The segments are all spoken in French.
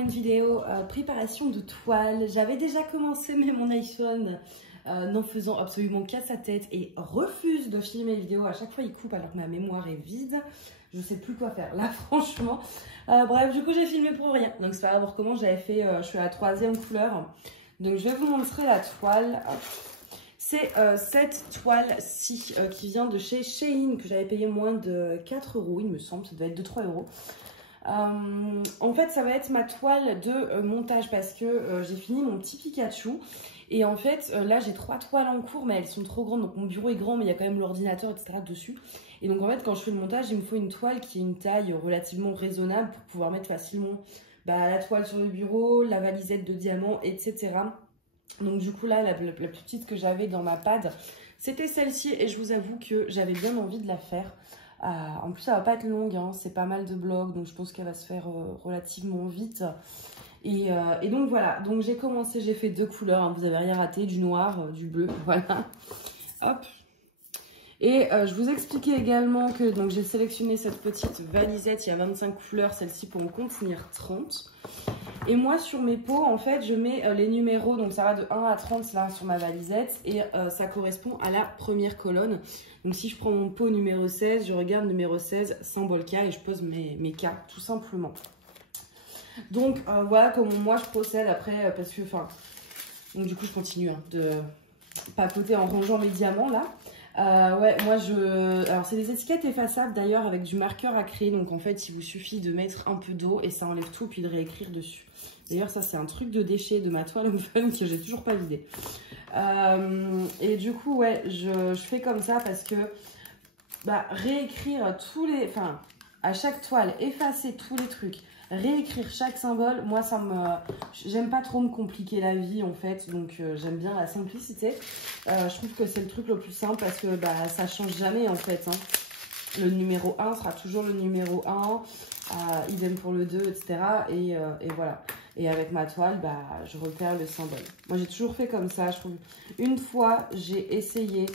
une vidéo préparation de toile. J'avais déjà commencé, mais mon iPhone n'en faisant absolument qu'à sa tête et refuse de filmer les vidéos. À chaque fois, il coupe alors que ma mémoire est vide. Je sais plus quoi faire là, franchement. Bref, du coup, j'ai filmé pour rien. Donc, c'est pas grave, on recommence. J'avais fait, je suis à la 3e couleur. Donc, je vais vous montrer la toile. C'est cette toile-ci qui vient de chez Shein, que j'avais payé moins de 4 €, il me semble. Ça devait être de 3 €. En fait, ça va être ma toile de montage parce que j'ai fini mon petit Pikachu. Et en fait, là, j'ai 3 toiles en cours, mais elles sont trop grandes. Donc, mon bureau est grand, mais il y a quand même l'ordinateur, etc. dessus. Et donc, en fait, quand je fais le montage, il me faut une toile qui ait une taille relativement raisonnable pour pouvoir mettre facilement la toile sur le bureau, la valisette de diamants, etc. Donc, du coup, là, la plus petite que j'avais dans ma pad, c'était celle-ci. Et je vous avoue que j'avais bien envie de la faire. En plus, ça va pas être longue, hein, c'est pas mal de blocs, donc je pense qu'elle va se faire relativement vite. Et donc voilà, donc j'ai commencé, j'ai fait 2 couleurs, hein, vous avez rien raté, du noir, du bleu, voilà. Hop. Et je vous expliquais également que j'ai sélectionné cette petite valisette, il y a 25 couleurs, celle-ci pour en contenir 30. Et moi, sur mes pots, en fait, je mets les numéros, donc ça va de 1 à 30 là sur ma valisette, et ça correspond à la première colonne. Donc si je prends mon pot numéro 16, je regarde numéro 16, symbole K, et je pose mes K, tout simplement. Donc voilà comment moi je procède après, parce que, enfin, donc du coup je continue hein, de papoter en rangeant mes diamants là. Ouais, moi alors c'est des étiquettes effaçables d'ailleurs avec du marqueur à créer, donc en fait il vous suffit de mettre un peu d'eau et ça enlève tout puis de réécrire dessus. D'ailleurs ça c'est un truc de déchet de ma toile Home Fun que j'ai toujours pas vidé. Et du coup ouais, je fais comme ça parce que réécrire tous les, enfin à chaque toile, effacer tous les trucs, réécrire chaque symbole, moi ça me, j'aime pas trop me compliquer la vie en fait, donc j'aime bien la simplicité. Je trouve que c'est le truc le plus simple parce que ça change jamais en fait, hein. Le numéro 1 sera toujours le numéro 1, idem pour le 2, etc. Et voilà. Et avec ma toile, je repère le symbole. Moi j'ai toujours fait comme ça, je trouve. Une fois j'ai essayé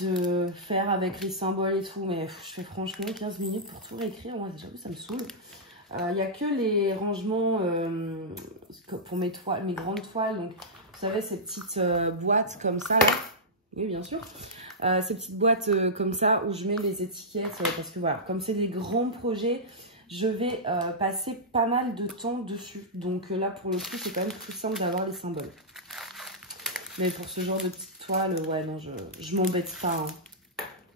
de faire avec les symboles et tout, mais je fais franchement 15 minutes pour tout réécrire, moi j'avoue ça me saoule. Il n'y a que les rangements pour mes toiles, mes grandes toiles, donc vous savez ces petites boîtes comme ça là. Oui bien sûr, ces petites boîtes comme ça où je mets les étiquettes parce que voilà, comme c'est des grands projets, je vais passer pas mal de temps dessus, donc là pour le coup c'est quand même plus simple d'avoir les symboles. Mais pour ce genre de petites toiles, ouais non, je m'embête pas, hein.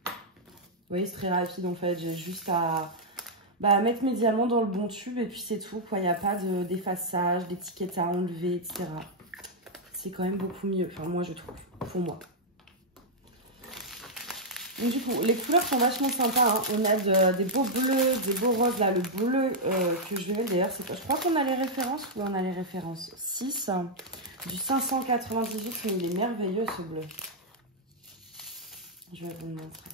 Vous voyez c'est très rapide en fait, j'ai juste à mettre mes diamants dans le bon tube et puis c'est tout quoi, il n'y a pas d'effaçage, d'étiquettes à enlever, etc. C'est quand même beaucoup mieux, enfin moi je trouve, pour moi. Donc du coup, les couleurs sont vachement sympas, hein. On a des beaux bleus, des beaux roses, là le bleu que je vais mettre d'ailleurs, je crois qu'on a les références, oui on a les références, 6, du 598, mais il est merveilleux ce bleu. Je vais vous le montrer.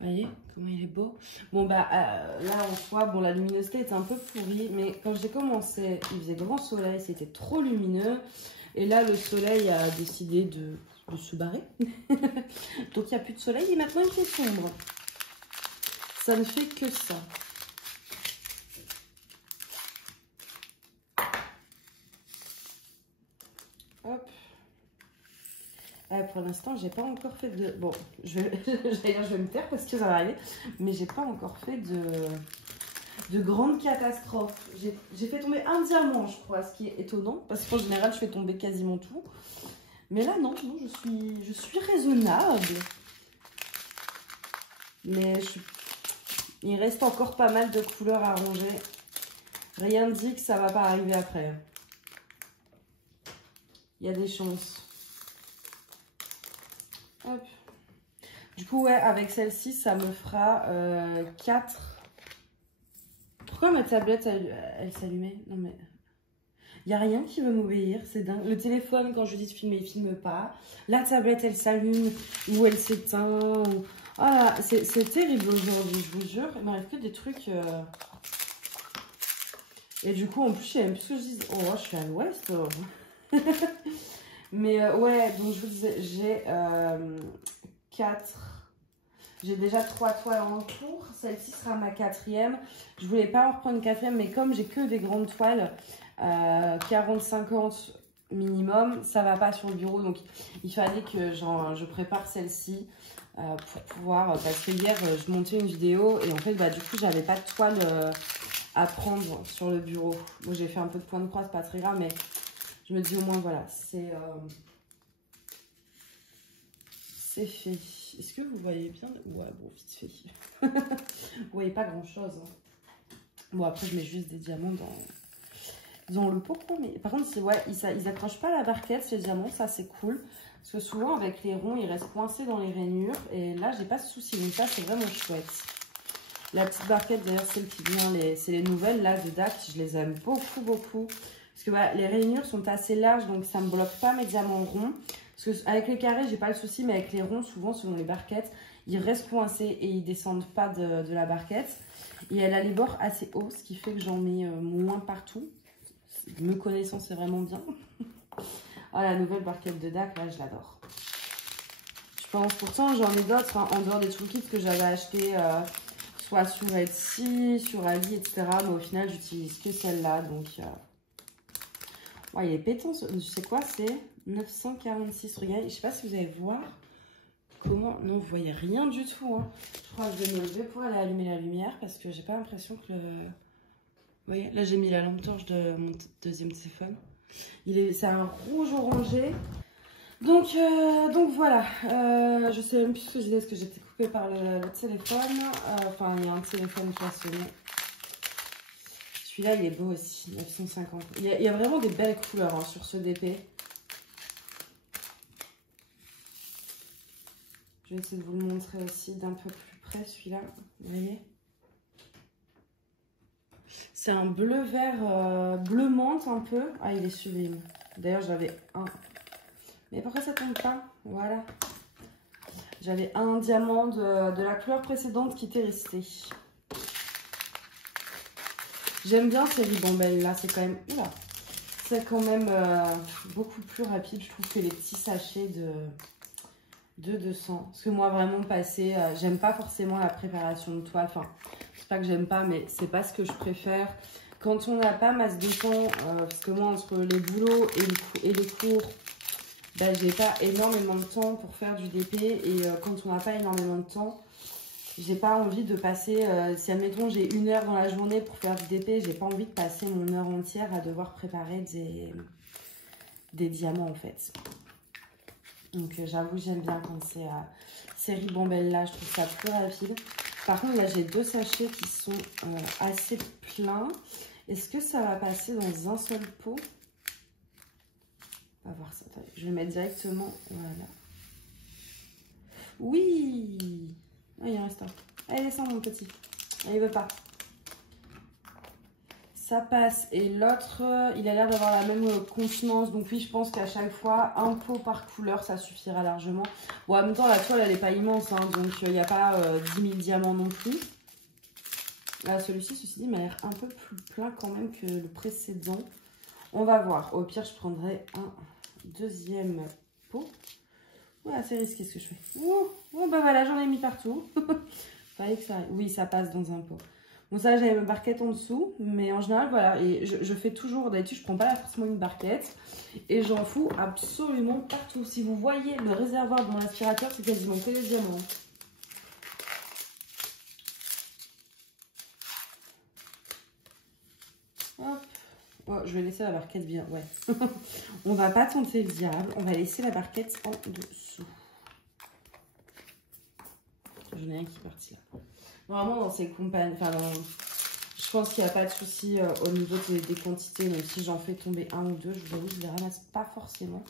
Vous voyez comment il est beau. Bon là en soi, bon la luminosité était un peu pourrie, mais quand j'ai commencé, il faisait grand soleil, c'était trop lumineux. Et là le soleil a décidé de se barrer. Donc il n'y a plus de soleil et maintenant il fait sombre. Ça ne fait que ça. Hop. Pour l'instant, j'ai pas encore fait de... Bon, je vais me taire parce que ça va arriver. Mais j'ai pas encore fait de grandes catastrophes. J'ai fait tomber un diamant, je crois, ce qui est étonnant. Parce qu'en général, je fais tomber quasiment tout. Mais là, non, je suis raisonnable. Mais il reste encore pas mal de couleurs à ranger. Rien ne dit que ça va pas arriver après. Il y a des chances. Hop. Du coup, ouais, avec celle-ci, ça me fera 4. Pourquoi ma tablette, elle s'allumait? Non, mais... Il n'y a rien qui veut m'obéir, c'est dingue. Le téléphone, quand je dis de filmer, il ne filme pas. La tablette, elle s'allume ou elle s'éteint. Ou... Ah, c'est terrible aujourd'hui, je vous jure. Il m'arrive que des trucs... Et du coup, en plus, je sais même plus ce que je dis. Oh, je suis à l'ouest. Oh. Mais ouais, donc je vous disais, j'ai 4 J'ai déjà 3 toiles en cours. Celle-ci sera ma 4e. Je voulais pas en reprendre une 4e, mais comme j'ai que des grandes toiles, 40-50 minimum, ça va pas sur le bureau. Donc, il fallait que je prépare celle-ci pour pouvoir... Parce que hier, je montais une vidéo et en fait, bah, du coup, j'avais pas de toile à prendre sur le bureau. Bon, j'ai fait un peu de point de croix, c'est pas très grave, mais je me dis au moins, voilà, c'est fait. Est-ce que vous voyez bien? Ouais, bon, vite fait. Vous voyez pas grand-chose. Hein. Bon, après, je mets juste des diamants dans le pot, quoi. Mais par contre, ouais, ils accrochent pas la barquette, ces diamants. Ça, c'est cool. Parce que souvent, avec les ronds, ils restent coincés dans les rainures. Et là, j'ai pas ce souci. Donc ça, c'est vraiment chouette. La petite barquette, d'ailleurs, celle qui vient, c'est les nouvelles, là, de DAC. Je les aime beaucoup, beaucoup. Parce que bah, les rainures sont assez larges, donc ça ne me bloque pas mes diamants ronds. Parce qu'avec les carrés, j'ai pas le souci, mais avec les ronds, souvent, selon les barquettes, ils restent coincés et ils descendent pas de la barquette. Et elle a les bords assez hauts, ce qui fait que j'en mets moins partout. Me connaissant, c'est vraiment bien. Oh, la nouvelle barquette de DAC, là, je l'adore. Je pense, pourtant, j'en ai d'autres, hein, en dehors des toolkits que j'avais acheté soit sur Etsy, sur Ali, etc. Mais au final, j'utilise que celle-là, donc... Ouais, il est pétant, je sais quoi, c'est 946. Regardez, je sais pas si vous allez voir comment... Non, vous voyez rien du tout. Hein. Je crois que je vais me lever pour aller allumer la lumière parce que j'ai pas l'impression que le... Vous voyez, là j'ai mis la lampe torche de mon deuxième téléphone. C'est un rouge orangé. Donc voilà. Je sais même plus ce que je disais parce que j'étais coupée par le téléphone. Enfin, il y a un téléphone qui a sonné. Celui-là, il est beau aussi, 950. Il y a vraiment des belles couleurs hein, sur ce DP. Je vais essayer de vous le montrer aussi d'un peu plus près, celui-là. Vous voyez? C'est un bleu-vert, bleu menthe un peu. Ah, il est sublime. D'ailleurs, j'avais un... Mais pourquoi ça tombe pas? Voilà. J'avais un diamant de la couleur précédente qui était resté. J'aime bien ces ribambelles là, c'est quand même... Oula, c'est quand même beaucoup plus rapide, je trouve, que les petits sachets de 200. Parce que moi, vraiment, passer... j'aime pas forcément la préparation de toile. Enfin, c'est pas que j'aime pas, mais c'est pas ce que je préfère. Quand on n'a pas masse de temps, parce que moi, entre les boulots et les cours, bah, j'ai pas énormément de temps pour faire du DP. Et quand on n'a pas énormément de temps... J'ai pas envie de passer, si admettons j'ai 1 heure dans la journée pour faire du DP, j'ai pas envie de passer mon heure entière à devoir préparer des diamants en fait. Donc j'avoue j'aime bien quand c'est ces ribambelles là, je trouve ça plus rapide. Par contre là j'ai 2 sachets qui sont assez pleins. Est-ce que ça va passer dans un seul pot? On va voir ça, attendez, je vais mettre directement, voilà. Oui! Ah, il en reste un. Allez, descends mon petit. Ah, il veut pas. Ça passe. Et l'autre, il a l'air d'avoir la même contenance. Donc oui, je pense qu'à chaque fois, un pot par couleur, ça suffira largement. Bon, en même temps, la toile, elle n'est pas immense. Hein, donc, il n'y a pas 10 000 diamants non plus. Là, celui-ci, ceci dit, m'a l'air un peu plus plein quand même que le précédent. On va voir. Au pire, je prendrai un deuxième pot. Voilà, c'est risqué ce que je fais. Oh, bah voilà, j'en ai mis partout. Fallait que ça arrive. Oui, ça passe dans un pot. Bon, ça, j'avais ma barquette en dessous. Mais en général, voilà. Et je fais toujours, d'habitude, je prends pas forcément une barquette. Et j'en fous absolument partout. Si vous voyez le réservoir de mon aspirateur, c'est quasiment que les diamants. Hop. Oh, je vais laisser la barquette bien. Ouais. On va pas tenter le diable. On va laisser la barquette en dessous. J'en ai un qui est parti là. Normalement, dans ces compagnies, enfin, je pense qu'il n'y a pas de souci au niveau des quantités. Même si j'en fais tomber 1 ou 2, je vous avoue, je ne les ramasse pas forcément.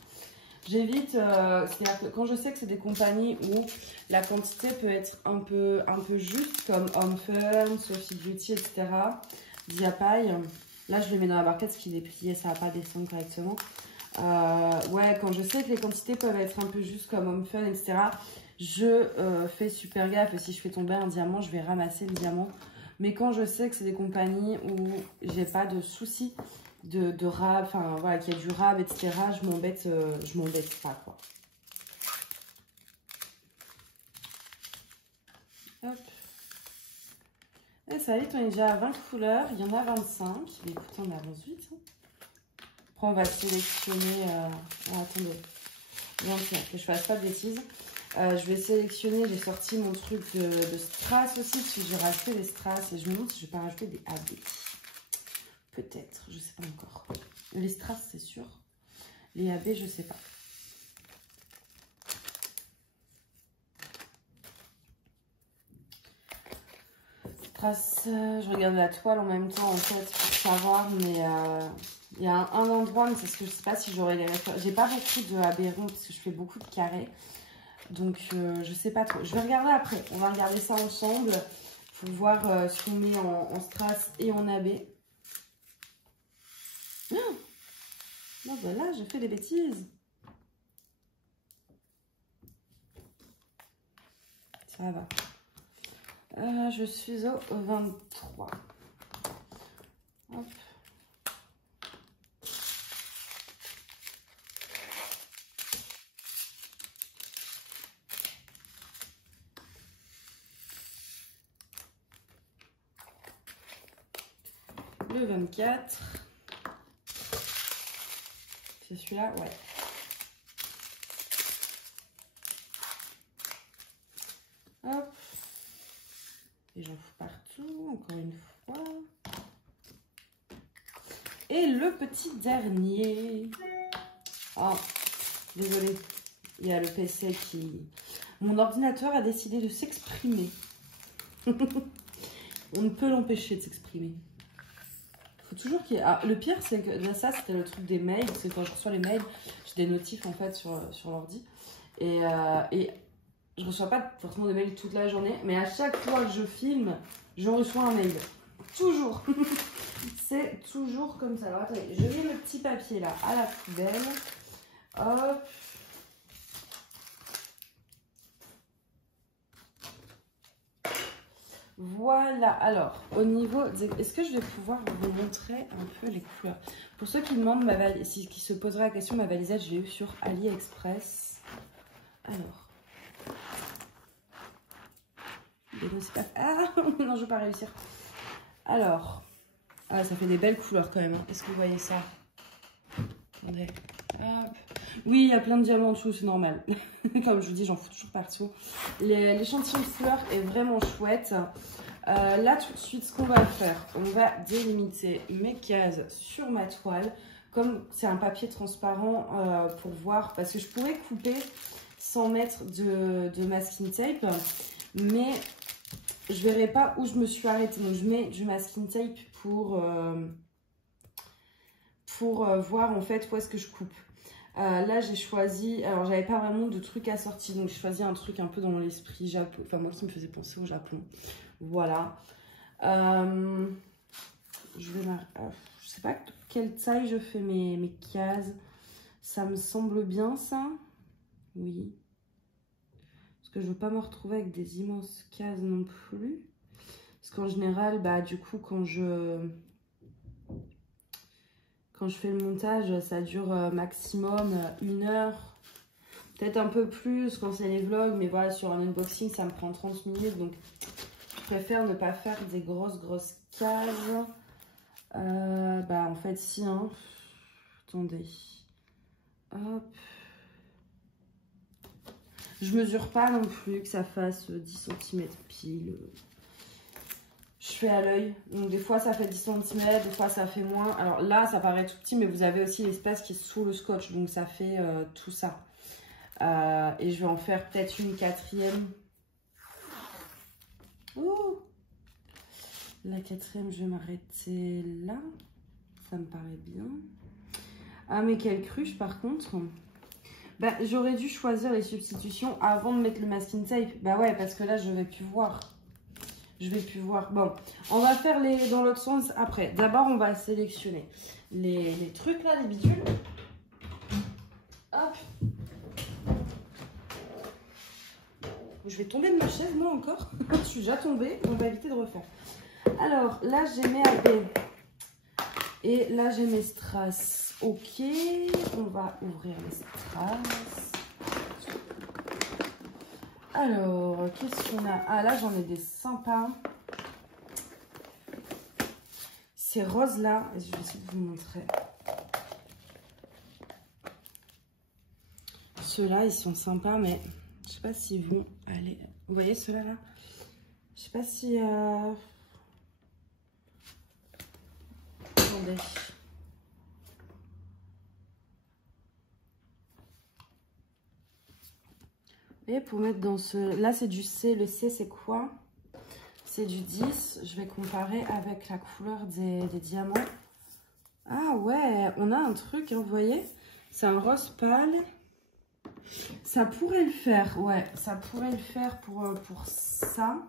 J'évite, c'est-à-dire que quand je sais que c'est des compagnies où la quantité peut être un peu juste, comme Home Fun, Sophie Beauty, etc., Diapaille. Là, je le mets dans la barquette parce qu'il est plié, ça ne va pas descendre correctement. Ouais, quand je sais que les quantités peuvent être un peu justes comme Home Fun, etc., je fais super gaffe. Et si je fais tomber un diamant, je vais ramasser le diamant. Mais quand je sais que c'est des compagnies où j'ai pas de soucis de rab, enfin voilà, qu'il y a du rab, etc., je m'embête pas, quoi. Et ça vite, on est déjà à 20 couleurs. Il y en a 25. Mais écoutez, on avance vite. Hein. Après, on va sélectionner... Oh, attendez. Bien, que je fasse pas de bêtises. Je vais sélectionner, j'ai sorti mon truc de strass aussi, parce que j'ai rajouté des strass et je me demande si je vais pas rajouter des AB. Peut-être, je sais pas encore. Les strass, c'est sûr. Les AB, je sais pas. Strass, je regarde la toile en même temps en fait pour savoir, mais il y a un endroit, mais c'est ce que je sais pas si j'aurai les références. J'ai pas beaucoup de AB rond parce que je fais beaucoup de carrés. Donc, je sais pas trop. Je vais regarder après. On va regarder ça ensemble pour voir ce qu'on met en strass et en AB. Oh, non, ben là, j'ai fait des bêtises. Ça va. Je suis au 23. Hop. Le 24. C'est celui-là, ouais. Hop. Et j'en fous partout, encore une fois. Et le petit dernier. Oh, désolée. Il y a le PC qui... Mon ordinateur a décidé de s'exprimer. On ne peut l'empêcher de s'exprimer. Faut toujours qu'il y ait... Ah, le pire, c'est que là, ça, c'était le truc des mails. Parce que quand je reçois les mails, j'ai des notifs, en fait, sur l'ordi. Et je reçois pas forcément des mails toute la journée. Mais à chaque fois que je filme, je reçois un mail. Toujours. C'est toujours comme ça. Alors, attendez, je mets le petit papier, là, à la poubelle. Hop. Voilà, alors au niveau, est-ce que je vais pouvoir vous montrer un peu les couleurs? Pour ceux qui demandent, qui se poseraient la question, ma valisette, je l'ai eu sur AliExpress. Alors, ah non, je vais pas réussir. Alors, ah, ça fait des belles couleurs quand même. Est-ce que vous voyez ça? Attendez. Hop. Oui, il y a plein de diamants en dessous, c'est normal. Comme je vous dis, j'en fous toujours partout. L'échantillon de couleurs est vraiment chouette. Là, tout de suite, ce qu'on va faire, on va délimiter mes cases sur ma toile. Comme c'est un papier transparent pour voir, parce que je pourrais couper sans mettre de masking tape, mais je verrai pas où je me suis arrêtée. Donc, je mets du masking tape pour voir en fait où est-ce que je coupe. Là, j'ai choisi... Alors, j'avais pas vraiment de truc assorti. Donc, j'ai choisi un truc un peu dans l'esprit Japon. Enfin, moi qui me faisait penser au Japon. Voilà. Je sais pas quelle taille je fais mes cases. Ça me semble bien, ça. Oui. Parce que je veux pas me retrouver avec des immenses cases non plus. Parce qu'en général, bah, du coup, quand je fais le montage, ça dure maximum 1 heure, peut-être un peu plus quand c'est les vlogs, mais voilà, sur un unboxing, ça me prend 30 minutes, donc je préfère ne pas faire des grosses cases. Bah, en fait, si, hein. Attendez. Hop. Je mesure pas non plus que ça fasse 10 cm pile. Je fais à l'œil, donc des fois ça fait 10 cm, des fois ça fait moins. Alors là ça paraît tout petit, mais vous avez aussi l'espace qui est sous le scotch, donc ça fait tout ça. Et je vais en faire peut-être une 4e. Ouh, la 4e, je vais m'arrêter là. Ça me paraît bien. Ah, mais quelle cruche par contre. Bah, j'aurais dû choisir les substitutions avant de mettre le masking tape. Bah ouais, parce que là je vais plus voir. Je vais plus voir. Bon, on va faire les dans l'autre sens après. D'abord, on va sélectionner les trucs là, les bidules. Hop. Je vais tomber de ma chaise, moi encore. Je suis déjà tombée. On va éviter de refaire. Alors, là, j'ai mes AB. Et là, j'ai mes strass. Ok. On va ouvrir les strass. Alors, qu'est-ce qu'on a? Ah, là, j'en ai des sympas. ces roses-là, je vais essayer de vous montrer. Ceux-là, ils sont sympas, mais je sais pas s'ils vont aller... Vous voyez ceux-là, là? Je sais pas si... Attendez. Et pour mettre dans ce... Là, c'est du C. Le C, c'est quoi? C'est du 10. Je vais comparer avec la couleur des diamants. Ah ouais, on a un truc, hein, vous voyez? C'est un rose pâle. Ça pourrait le faire, ouais. Ça pourrait le faire pour ça.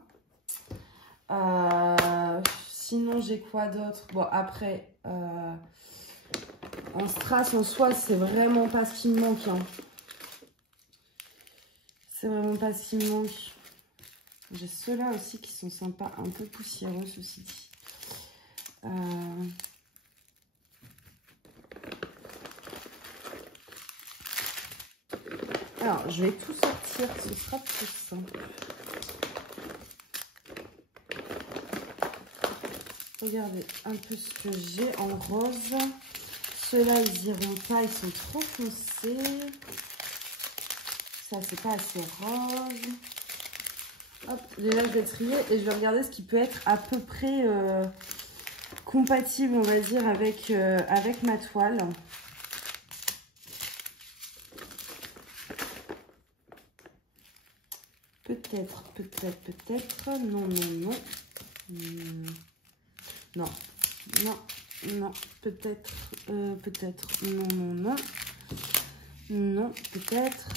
Sinon, j'ai quoi d'autre? Bon, après, en strass, en soi, c'est vraiment pas ce qui me manque, hein. C'est vraiment pas ce qui me manque. J'ai ceux-là aussi qui sont sympas, un peu poussiéreux, ceci dit. Alors, je vais tout sortir, ce sera plus simple. Regardez un peu ce que j'ai en rose. Ceux-là, ils iront pas, ils sont trop foncés. Ça, c'est pas assez rose. Hop, déjà, je vais trier et je vais regarder ce qui peut être à peu près compatible, on va dire, avec ma toile. Peut-être. Non. Non. Peut-être. Non. Non, peut-être.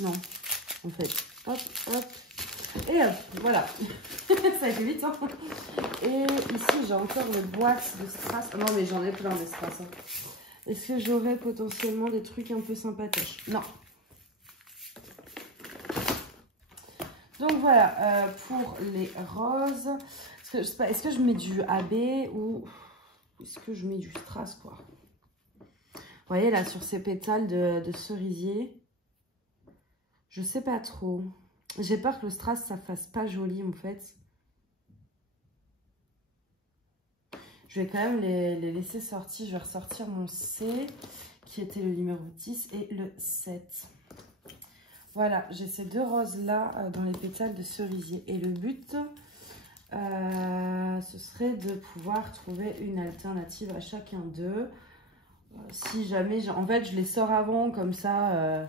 Non. En fait. Hop. Et hop, voilà. Ça a été vite, hein. Et ici, j'ai encore le boîte de strass. Oh, non, mais j'en ai plein de strass. Hein. Est-ce que j'aurais potentiellement des trucs un peu sympathiques? Non. Donc voilà, pour les roses, je sais pas, est-ce que je mets du AB ou est-ce que je mets du strass, quoi? Vous voyez là, sur ces pétales de cerisier, je sais pas trop. J'ai peur que le strass, ça fasse pas joli, en fait. Je vais quand même les laisser sortir. Je vais ressortir mon C, qui était le numéro 10, et le 7. Voilà, j'ai ces deux roses-là dans les pétales de cerisier. Et le but, ce serait de pouvoir trouver une alternative à chacun d'eux. Si jamais... En fait, je les sors avant, comme ça,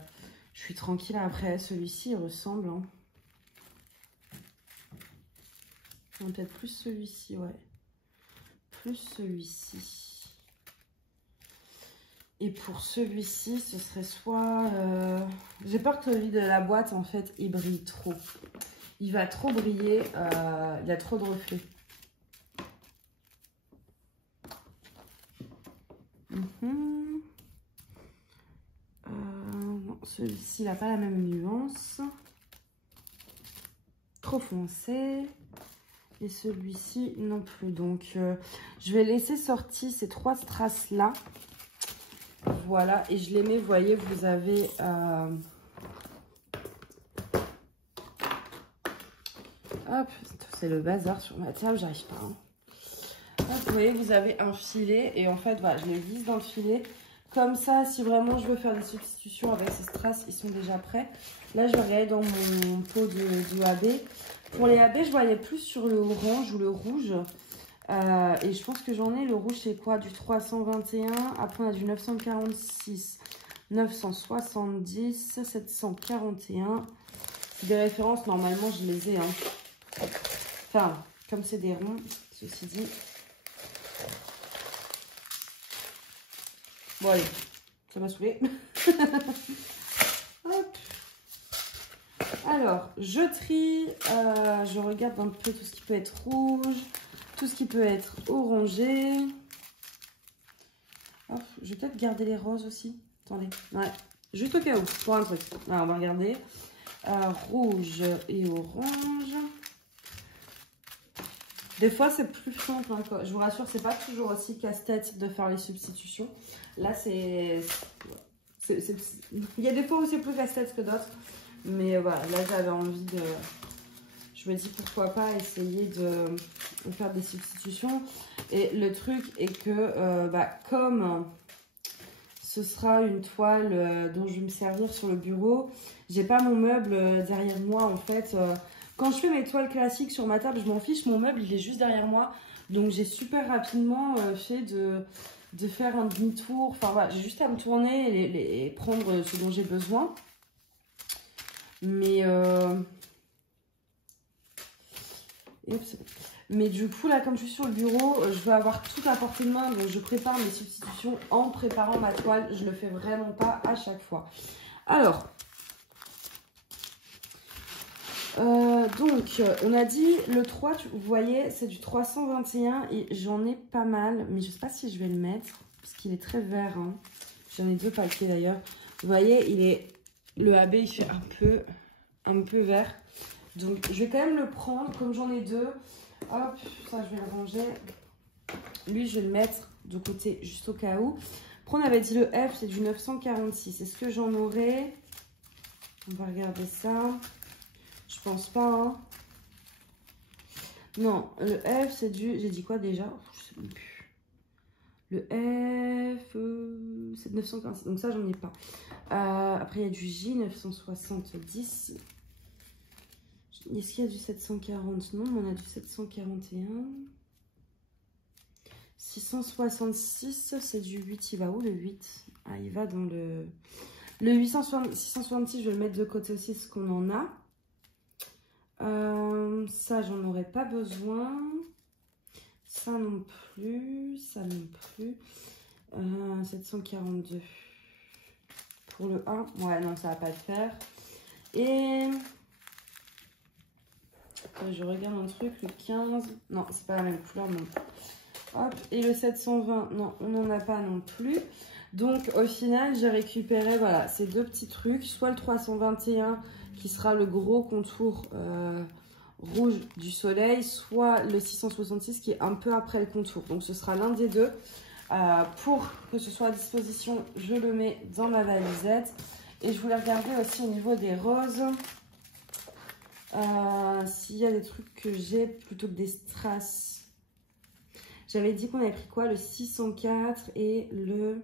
je suis tranquille après. Celui-ci, il ressemble. Hein. Peut-être plus celui-ci, ouais. Plus celui-ci. Et pour celui-ci, ce serait soit... J'ai peur que celui de la boîte, en fait, il brille trop. Il va trop briller. Il y a trop de reflets. Non, celui-ci, il n'a pas la même nuance. Trop foncé. Et celui-ci non plus. Donc, je vais laisser sortir ces trois strass-là. Voilà, et je les mets, vous voyez, vous avez... Hop, c'est le bazar sur ma table, j'arrive pas. Hein. Hop, vous voyez, vous avez un filet, et en fait, voilà, je les glisse dans le filet. Comme ça, si vraiment je veux faire des substitutions avec ces strass, ils sont déjà prêts. Là, je vais regarder dans mon pot de AB. Pour les AB, je voyais plus sur le orange ou le rouge. Et je pense que j'en ai. Le rouge, c'est quoi? Du 321. Après, on a du 946, 970, 741. Des références, normalement, je les ai. Hein. Enfin, comme c'est des ronds, ceci dit. Bon, allez, ça m'a saoulé. Hop. Alors, je trie. Je regarde un peu tout ce qui peut être rouge. Tout ce qui peut être orangé. Hop, je vais peut-être garder les roses aussi. Attendez, ouais, juste au cas où, pour un truc. Alors, on va regarder. Rouge et orange. Des fois, c'est plus simple. Hein, je vous rassure, c'est pas toujours aussi casse-tête de faire les substitutions. Là, c'est... Il y a des fois où c'est plus casse-tête que d'autres. Mais voilà, là, j'avais envie de... je me dis pourquoi pas essayer de faire des substitutions. Et le truc est que comme ce sera une toile dont je vais me servir sur le bureau, j'ai pas mon meuble derrière moi en fait. Quand je fais mes toiles classiques sur ma table, je m'en fiche, mon meuble il est juste derrière moi. Donc j'ai super rapidement fait de faire un demi-tour. Enfin voilà, j'ai juste à me tourner et prendre ce dont j'ai besoin. Mais du coup là, comme je suis sur le bureau, je veux avoir tout à portée de main. Donc je prépare mes substitutions en préparant ma toile. Je le fais vraiment pas à chaque fois. Alors, donc on a dit le 3, vous voyez, c'est du 321 et j'en ai pas mal. Mais je sais pas si je vais le mettre parce qu'il est très vert. Hein. J'en ai 2 paquets d'ailleurs. Vous voyez, le AB il fait un peu vert. Donc je vais quand même le prendre comme j'en ai 2. Hop, ça je vais le ranger. Lui je vais le mettre de côté juste au cas où. Après on avait dit le F c'est du 946. Est-ce que j'en aurai? On va regarder ça. Je pense pas. Hein. Non, le F c'est du... J'ai dit quoi déjà? Je sais même plus. Le F c'est de 946. Donc ça j'en ai pas. Après il y a du J 970. Est-ce qu'il y a du 740? Non, on a du 741. 666, c'est du 8. Il va où le 8? Ah, il va dans le... Le 666, je vais le mettre de côté aussi, ce qu'on en a. Ça, j'en aurais pas besoin. Ça non plus. Ça non plus. 742. Pour le 1. Ouais, non, ça va pas le faire. Et... je regarde un truc, le 15. Non, c'est pas la même couleur non plus. Hop, et le 720, non, on n'en a pas non plus. Donc, au final, j'ai récupéré, voilà, ces 2 petits trucs. Soit le 321, qui sera le gros contour rouge du soleil, soit le 666, qui est un peu après le contour. Donc, ce sera l'un des 2. Pour que ce soit à disposition, je le mets dans ma valisette. Et je voulais regarder aussi au niveau des roses. S'il y a des trucs que j'ai plutôt que des strass. J'avais dit qu'on avait pris quoi? Le 604 et le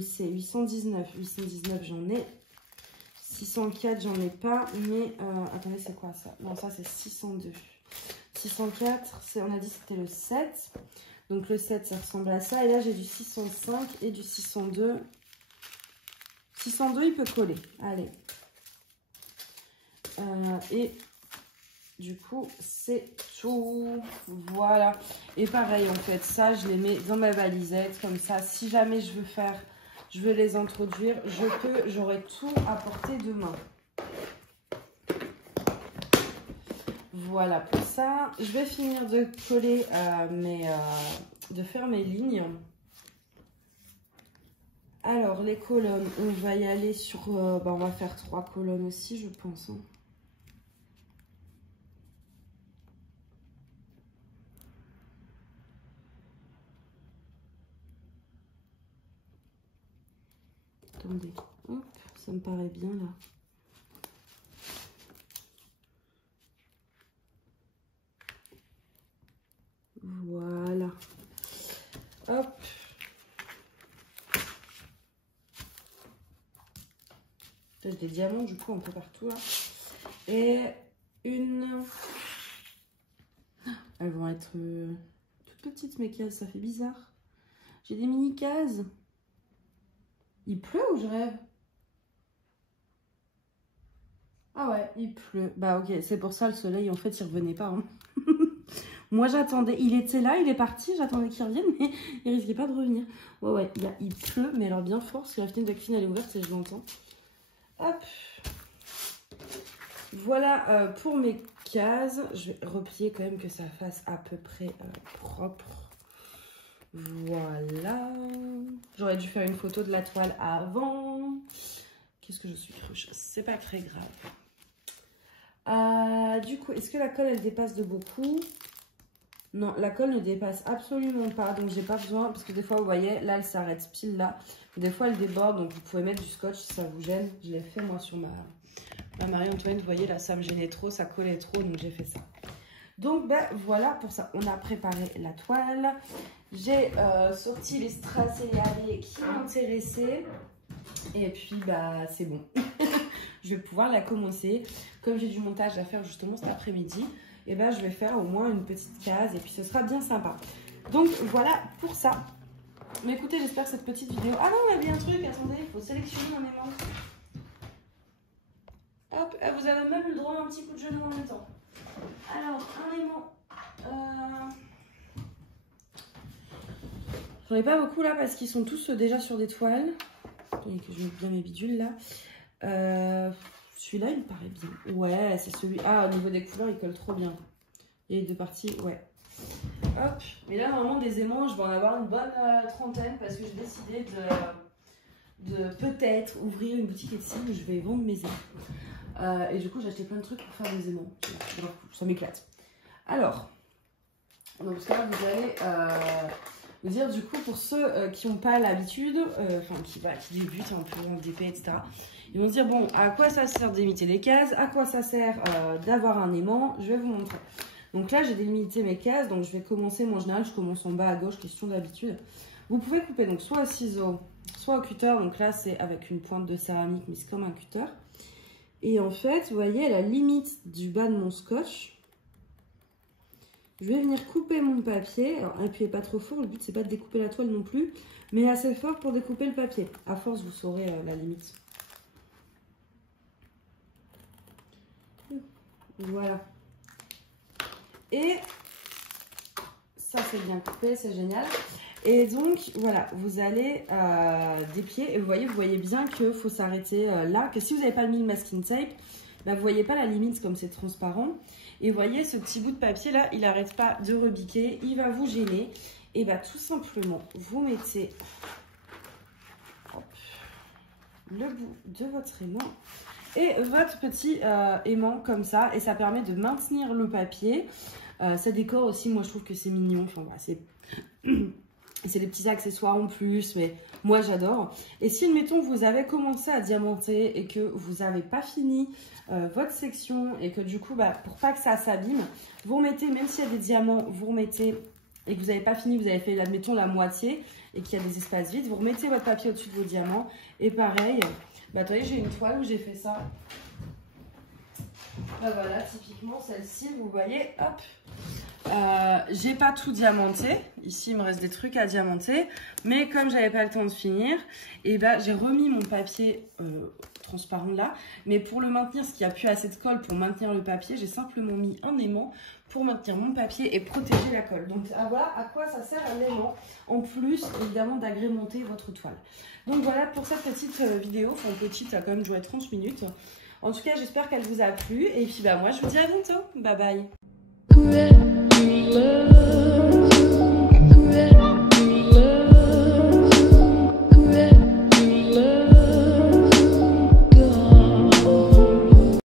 C. 819. 819 j'en ai. 604 j'en ai pas. Mais attendez, c'est quoi ça? Non, ça c'est 602. 604, on a dit que c'était le 7. Donc le 7 ça ressemble à ça. Et là j'ai du 605 et du 602. 602 il peut coller. Allez. Et du coup c'est tout, voilà. Et pareil en fait, ça je les mets dans ma valisette comme ça, si jamais je veux les introduire, j'aurai tout à portée de main. Voilà pour ça. Je vais finir de coller de faire mes lignes. Alors les colonnes, on va y aller sur on va faire 3 colonnes aussi je pense hein. Attendez, hop, ça me paraît bien là. Voilà. Hop. J'ai des diamants du coup un peu partout là. Et une... Elles vont être toutes petites mes cases, ça fait bizarre. J'ai des mini cases. Il pleut ou je rêve? Ah ouais, il pleut. Bah ok, c'est pour ça le soleil, en fait, il revenait pas. Hein. Moi, j'attendais. Il était là, il est parti. J'attendais qu'il revienne, mais il risquait pas de revenir. Ouais, ouais, là, il pleut, mais alors bien fort, parce que la fenêtre de la cuisine, elle est ouverte et je l'entends. Hop. Voilà pour mes cases. Je vais replier quand même que ça fasse à peu près propre. Voilà. J'aurais dû faire une photo de la toile avant. Qu'est-ce que je suis cruche? C'est pas très grave. Du coup, est-ce que la colle, elle dépasse de beaucoup? Non, la colle ne dépasse absolument pas. Donc, j'ai pas besoin. Parce que des fois, vous voyez, là, elle s'arrête pile là. Des fois, elle déborde. Donc, vous pouvez mettre du scotch si ça vous gêne. Je l'ai fait, moi, sur La Marie-Antoinette, vous voyez, là, ça me gênait trop, ça collait trop, donc j'ai fait ça. Donc, ben, voilà pour ça. On a préparé la toile. J'ai sorti les strass et les habits qui m'intéressaient. Et puis, bah, c'est bon. Je vais pouvoir la commencer. Comme j'ai du montage à faire justement cet après-midi, et ben, je vais faire au moins une petite case et puis ce sera bien sympa. Donc, voilà pour ça. Mais écoutez, j'espère que cette petite vidéo... Ah non, il y avait un truc, attendez, il faut sélectionner un aimant. Hop, vous avez même eu le droit à un petit coup de genou en même temps. Alors, un aimant. J'en ai pas beaucoup là parce qu'ils sont tous déjà sur des toiles. Et que je mets bien mes bidules là. Celui-là, il me paraît bien. Ouais, c'est celui... Ah, au niveau des couleurs, il colle trop bien. Il y a les deux parties, ouais. Hop. Mais là, normalement, des aimants, je vais en avoir une bonne trentaine parce que j'ai décidé de peut-être ouvrir une boutique Etsy où je vais vendre mes aimants. Et du coup, j'ai acheté plein de trucs pour faire des aimants. Ça m'éclate. Alors, donc ça, vous allez vous dire, du coup, pour ceux qui n'ont pas l'habitude, enfin, qui débutent un peu en DP, etc., ils vont se dire, bon, à quoi ça sert d'élimiter les cases? À quoi ça sert d'avoir un aimant? Je vais vous montrer. Donc là, j'ai délimité mes cases, donc je vais commencer, moi en général, je commence en bas à gauche, question d'habitude. Vous pouvez couper donc soit au ciseau, soit au cutter, donc là, c'est avec une pointe de céramique, mais c'est comme un cutter. Et en fait, vous voyez, à la limite du bas de mon scotch, je vais venir couper mon papier. Alors, appuyez pas trop fort, le but, c'est pas de découper la toile non plus, mais assez fort pour découper le papier. À force, vous saurez la limite. Voilà. Et ça, c'est bien coupé, c'est génial. Et donc, voilà, vous allez déplier. Et vous voyez bien qu'il faut s'arrêter là. Que si vous n'avez pas mis le masking tape, bah, vous ne voyez pas la limite comme c'est transparent. Et vous voyez, ce petit bout de papier là, il n'arrête pas de rebiquer. Il va vous gêner. Et bah, tout simplement, vous mettez le bout de votre aimant et votre petit aimant comme ça. Et ça permet de maintenir le papier. Ça décore aussi, moi je trouve que c'est mignon. Enfin, voilà, c'est des petits accessoires en plus, mais moi j'adore. Et si, admettons, vous avez commencé à diamanter et que vous n'avez pas fini votre section et que du coup, bah, pour pas que ça s'abîme, vous remettez, même s'il y a des diamants, vous remettez et que vous n'avez pas fini, vous avez fait, admettons, la moitié et qu'il y a des espaces vides, vous remettez votre papier au-dessus de vos diamants. Et pareil, bah, attendez, j'ai une toile où j'ai fait ça. Bah voilà, typiquement celle-ci, vous voyez, hop. J'ai pas tout diamanté. Ici, il me reste des trucs à diamanter. Mais comme j'avais pas le temps de finir, et ben, j'ai remis mon papier transparent là. Mais pour le maintenir, parce qu'il n'y a plus assez de colle pour maintenir le papier, j'ai simplement mis un aimant pour maintenir mon papier et protéger la colle. Donc voilà à quoi ça sert un aimant. En plus, évidemment, d'agrémenter votre toile. Donc voilà pour cette petite vidéo. Enfin, petite, ça a quand même duré 30 minutes. En tout cas, j'espère qu'elle vous a plu. Et puis, bah, moi, je vous dis à bientôt. Bye bye.